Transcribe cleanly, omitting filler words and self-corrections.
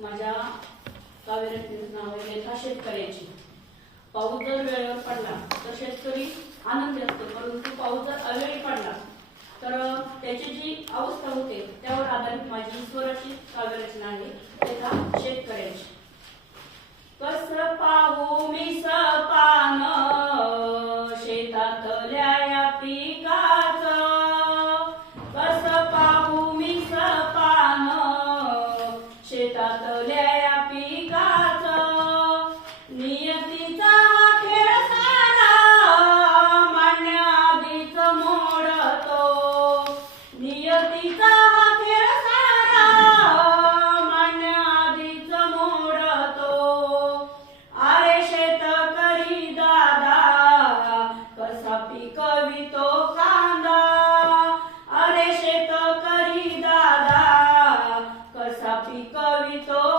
माझ्या काव्यरचनेचं नाव आहे लेखा शेतकऱ्याची. पाऊस जर वेळेवर पडला तर शेतकरी आनंदी असतो, परंतु पाऊस जर अवेळी पडला तर त्याची जी अवस्था होते त्यावर आधारित माझी स्वरचित काव्यरचना आहे लेखा शेतकऱ्याची. कस पाहू मी सपान शेतातल्या या पिकाचं, कस पाहू मी सपान शेतातल्या या पिकाचं, नियतीचा खेळ सारा मांडण्याआधीच मोडतो, नियतीचा खेळ सारा मांडण्याआधीच मोडतो. अरे शेतकरी दादा कसा पिकवितो कांदा, अरे शेतकरी दादा कसा पिकवितो